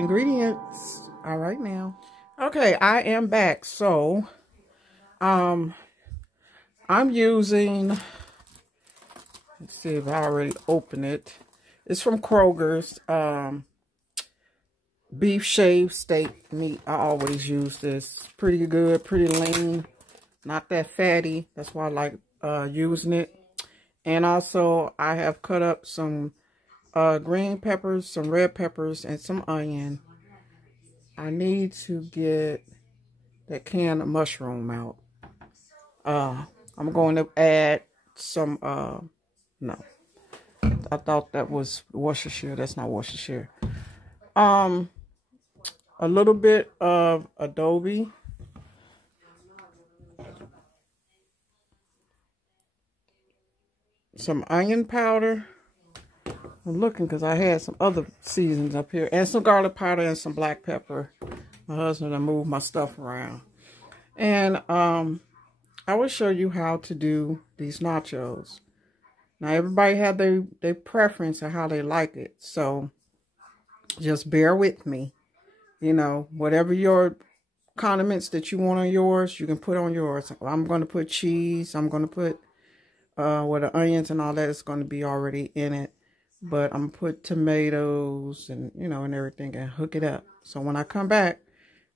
ingredients. All right now. Okay, I am back. So, I'm using, let's see if I already opened it. It's from Kroger's, beef shaved steak meat. I always use this. Pretty good, pretty lean, not that fatty. That's why I like using it. And also, I have cut up some green peppers, some red peppers, and some onion. I need to get that can of mushroom out. I'm going to add some, no, I thought that was Worcestershire. That's not Worcestershire. A little bit of adobe. Some onion powder. I'm looking because I had some other seasons up here. And some garlic powder and some black pepper. My husband will move my stuff around. And I will show you how to do these nachos. Now everybody have their preference of how they like it. So just bear with me. You know, whatever your condiments that you want on yours, you can put on yours. I'm going to put cheese. I'm going to put where the onions and all that is going to be already in it. But I'm going to put tomatoes and, you know, and everything and hook it up. So when I come back,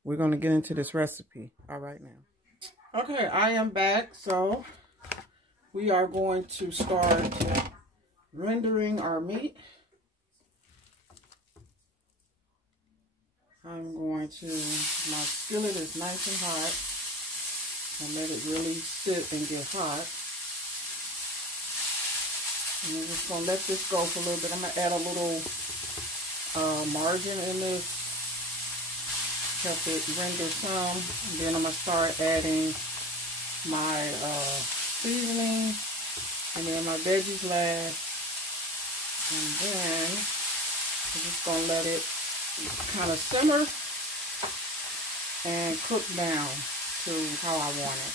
we're going to get into this recipe. All right now. Okay, I am back. So we are going to start rendering our meat. I'm going to, my skillet is nice and hot. I let it really sit and get hot. And I'm just going to let this go for a little bit. I'm going to add a little margarine in this. Help it render some. And then I'm going to start adding my seasoning. And then my veggies last. And then I'm just going to let it kind of simmer and cook down to how I want it.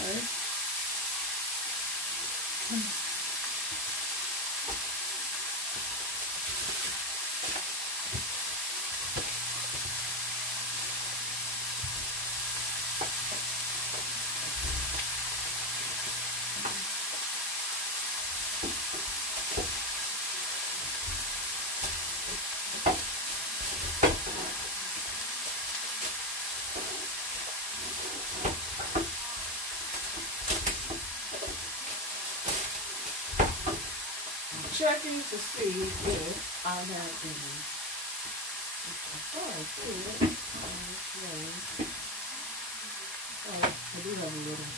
Okay. Checking to see if I have any. Oh, good. Oh, we do have a little.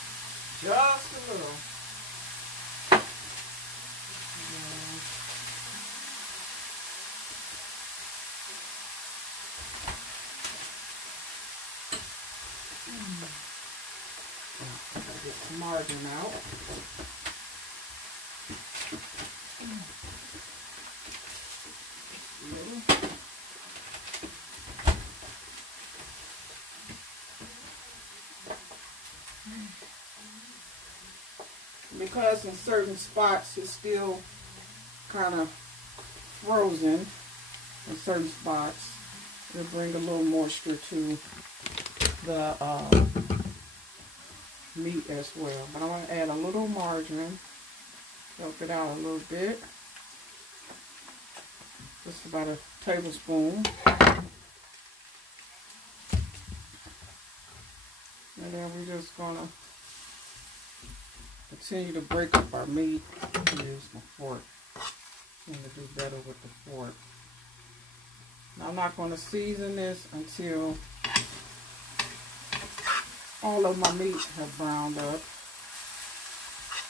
Just a little. Get some margarine out. Because in certain spots it's still kind of frozen in certain spots, it'll bring a little moisture to the meat as well. But I want to add a little margarine, help it out a little bit, just about a tablespoon. And then we're just gonna continue to break up our meat. Use my fork. I'm going to do better with the fork. Now I'm not going to season this until all of my meat have browned up.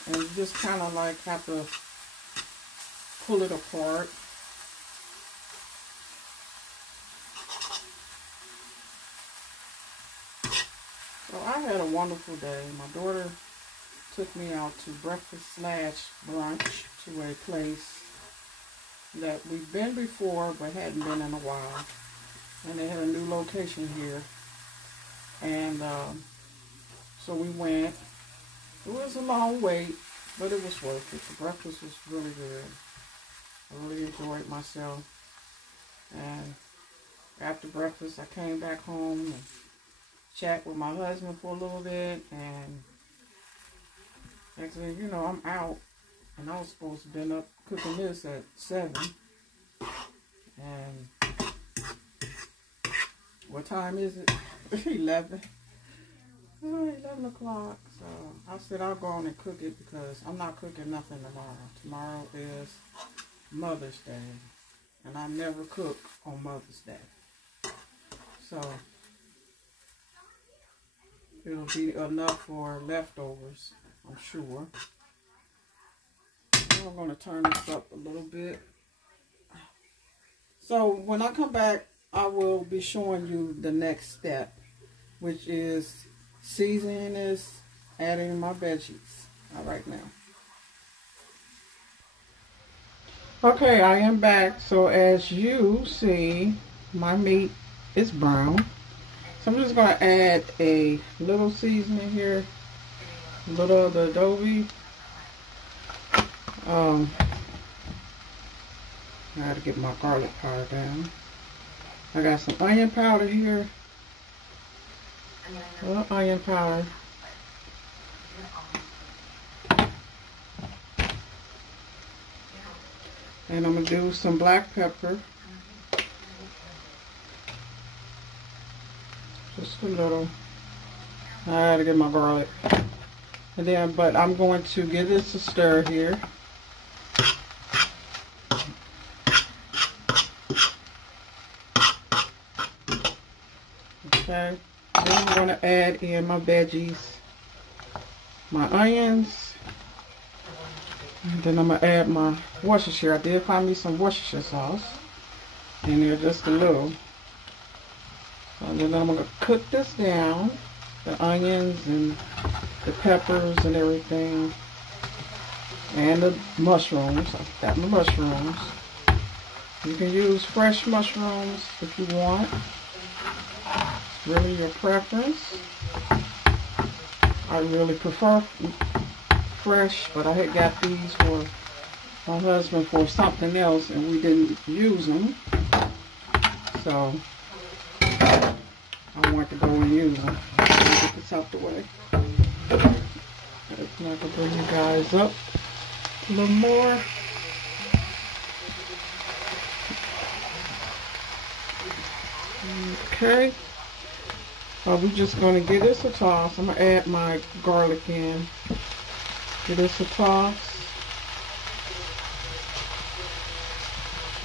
And you just kind of like have to pull it apart. So I had a wonderful day. My daughter took me out to breakfast / brunch to a place that we've been before but hadn't been in a while. And they had a new location here. And so we went. It was a long wait, but it was worth it. The breakfast was really good. I really enjoyed myself. And after breakfast, I came back home and chat with my husband for a little bit. And next thing you know, I'm out. And I was supposed to have been up cooking this at 7. And what time is it? 11. 11 o'clock. So I said I'll go on and cook it because I'm not cooking nothing tomorrow. Tomorrow is Mother's Day. And I never cook on Mother's Day. So it'll be enough for leftovers, I'm sure. Now I'm going to turn this up a little bit. So when I come back, I will be showing you the next step, which is seasoning this, adding my veggies. All right now. Okay, I am back. So as you see, my meat is brown. So I'm just going to add a little seasoning here, a little of the adobe. I got to get my garlic powder down. I got some onion powder here. A little onion powder. And I'm going to do some black pepper. Just a little. I got to get my garlic. And then, but I'm going to give this a stir here. Okay. Then I'm going to add in my veggies, my onions. And then I'm going to add my Worcestershire. I did find me some Worcestershire sauce in there, just a little. And then I'm going to cook this down, the onions and the peppers and everything, and the mushrooms. I've got my mushrooms. You can use fresh mushrooms if you want. It's really your preference. I really prefer fresh, but I had got these for my husband for something else and we didn't use them. So I want to go and use them. Let me get this out the way. If not, I can bring you guys up a little more. Okay. We're just going to give this a toss. I'm going to add my garlic in. Give this a toss.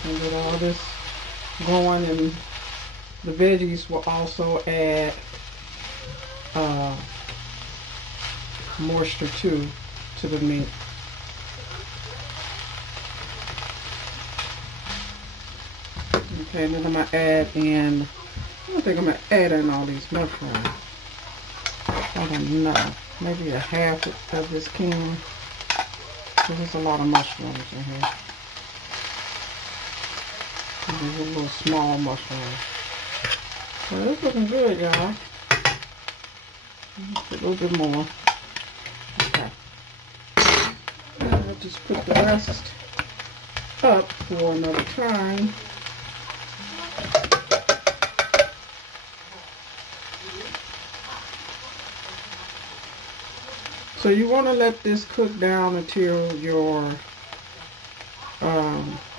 And get all this going, and the veggies will also add moisture to the meat. Okay, then I'm going to add in, I don't think I'm going to add in all these mushrooms. I don't know. Maybe a half of this can. There's a lot of mushrooms in here. There's a little small mushroom. Well, it's looking good, y'all. A little bit more. Okay. I'll just put the rest up for another time. So you want to let this cook down until your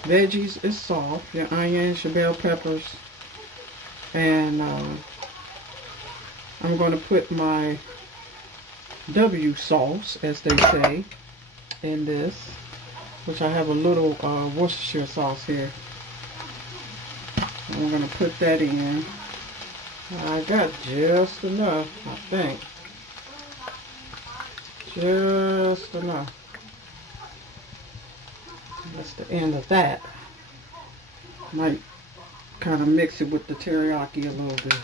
veggies is soft, your onions, your bell peppers, and I'm going to put my W sauce, as they say, in this, which I have a little Worcestershire sauce here. And I'm going to put that in. I got just enough, I think. Just enough. That's the end of that. Might kind of mix it with the teriyaki a little bit.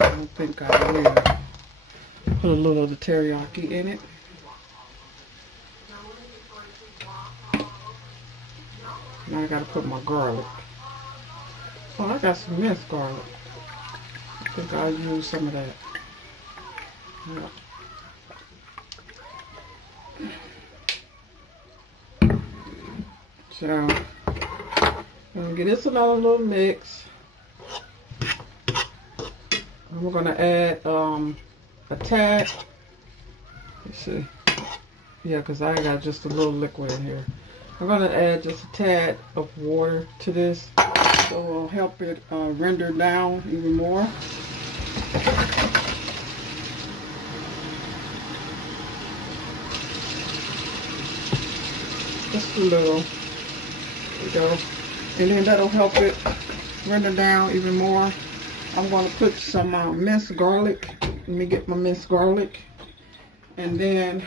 I don't think I will. Put a little of the teriyaki in it. Now I gotta put my garlic. Oh, I got some minced garlic. I think I'll use some of that. Yeah. So And get this another little mix. And we're gonna add a tad. Let's see. Yeah, because I got just a little liquid in here. I'm gonna add just a tad of water to this, so it'll help it render down even more. Just a little. There we go. And then that'll help it render down even more. I'm going to put some minced garlic. Let me get my minced garlic. And then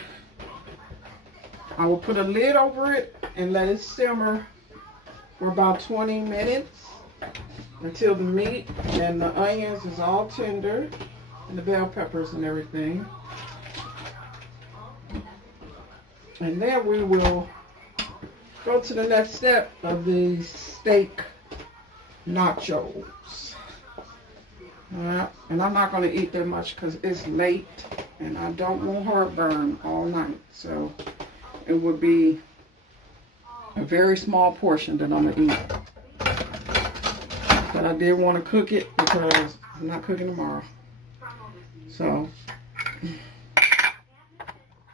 I will put a lid over it and let it simmer for about 20 minutes until the meat and the onions is all tender and the bell peppers and everything. And then we will go to the next step of the steak nachos. Alright, and I'm not going to eat that much because it's late and I don't want heartburn all night. So it would be a very small portion that I'm going to eat. But I did want to cook it because I'm not cooking tomorrow. So I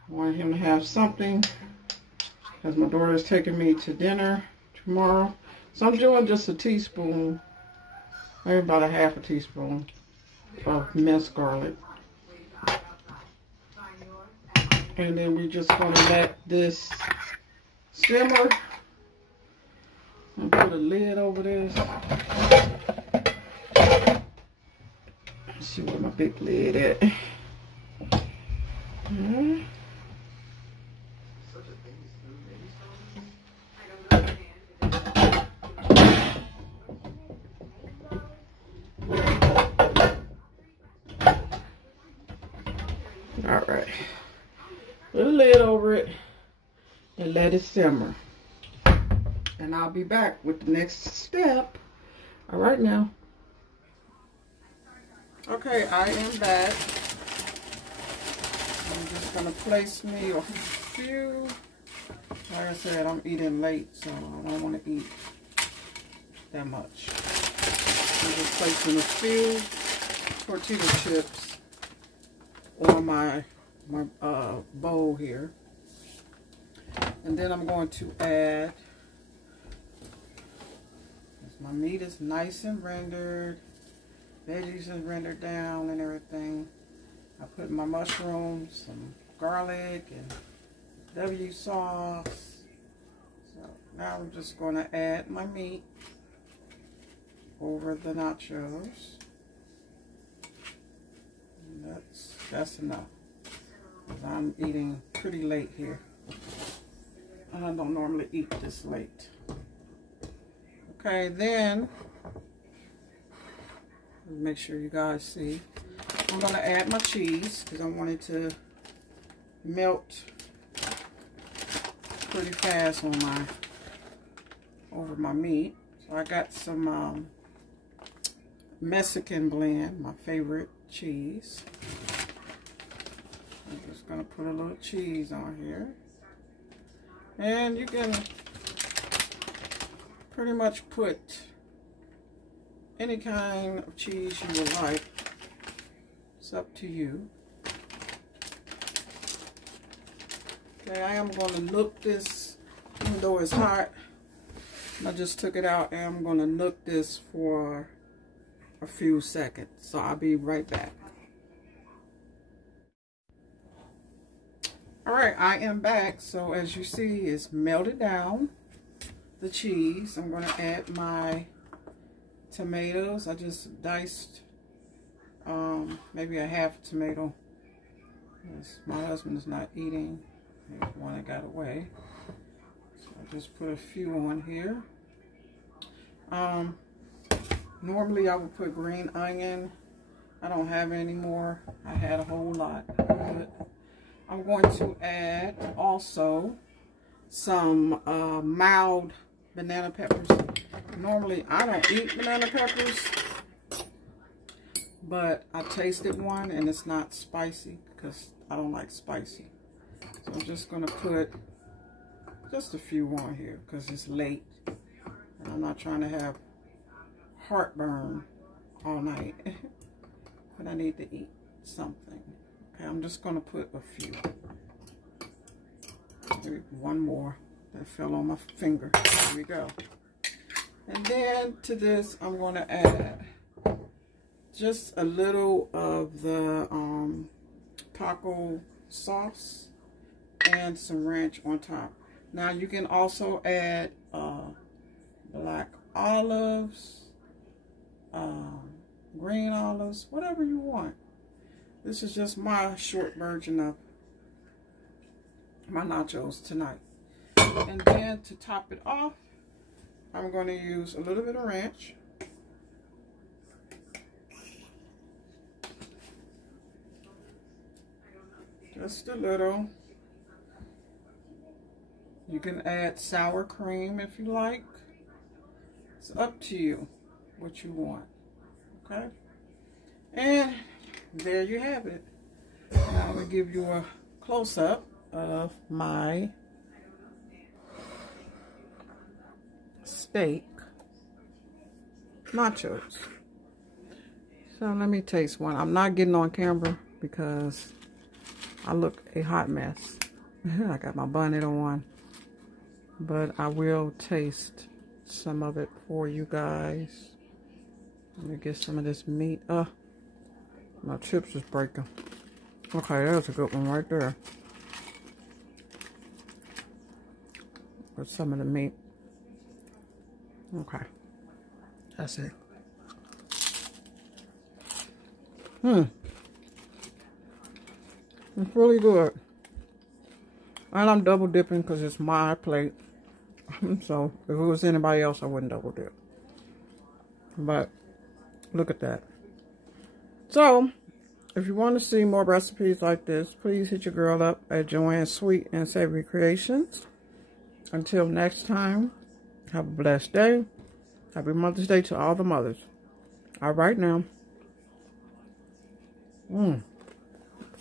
want him to have something, because my daughter is taking me to dinner tomorrow. So I'm doing just a teaspoon, maybe about a half a teaspoon of minced garlic. And then we're just going to let this simmer. And put a lid over this. Let's see where my big lid at. Alright, put a lid over it and let it simmer. And I'll be back with the next step. Alright now. Okay, I am back. I'm just going to place me a few. Like I said, I'm eating late, so I don't want to eat that much. I'm just placing a few tortilla chips on my bowl here. And then I'm going to add, as my meat is nice and rendered, veggies are rendered down and everything, I put my mushrooms, some garlic, and W sauce. So now I'm just going to add my meat over the nachos. And that's enough. I'm eating pretty late here. I don't normally eat this late. Okay, then make sure you guys see. I'm going to add my cheese because I want it to melt pretty fast on over my meat. So I got some Mexican blend, my favorite cheese. I'm just going to put a little cheese on here. And you can pretty much put any kind of cheese you would like. It's up to you. Okay, I am going to nook this, even though it's hot. I just took it out and I'm going to nook this for a few seconds. So I'll be right back. Alright, I am back. So as you see, it's melted down, the cheese. I'm going to add my tomatoes. I just diced maybe a half tomato. My husband is not eating. There's one that got away. So I just put a few on here. Normally I would put green onion. I don't have any more. I had a whole lot. But I'm going to add also some mild banana peppers. Normally I don't eat banana peppers, but I tasted one and it's not spicy because I don't like spicy. So I'm just going to put just a few on here because it's late. I'm not trying to have heartburn all night. But I need to eat something. Okay, I'm just going to put a few. Maybe one more that fell on my finger. There we go. And then to this, I'm going to add just a little of the taco sauce and some ranch on top. Now you can also add black olives, green olives, whatever you want. This is just my short version of my nachos tonight. And then to top it off, I'm going to use a little bit of ranch. Just a little. You can add sour cream if you like. It's up to you what you want. Okay? And there you have it. Now I'm going to give you a close-up of my steak nachos. So let me taste one. I'm not getting on camera because I look a hot mess. I got my bonnet on. But I will taste some of it for you guys. Let me get some of this meat. My chips is breaking. Okay, that's a good one right there. With some of the meat. Okay. That's it. It's really good. And I'm double dipping because it's my plate. So if it was anybody else, I wouldn't double dip. But look at that. So if you want to see more recipes like this, please hit your girl up at Joanne's Sweet and Savory Creations. Until next time, have a blessed day. Happy Mother's Day to all the mothers. All right now.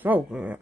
So good.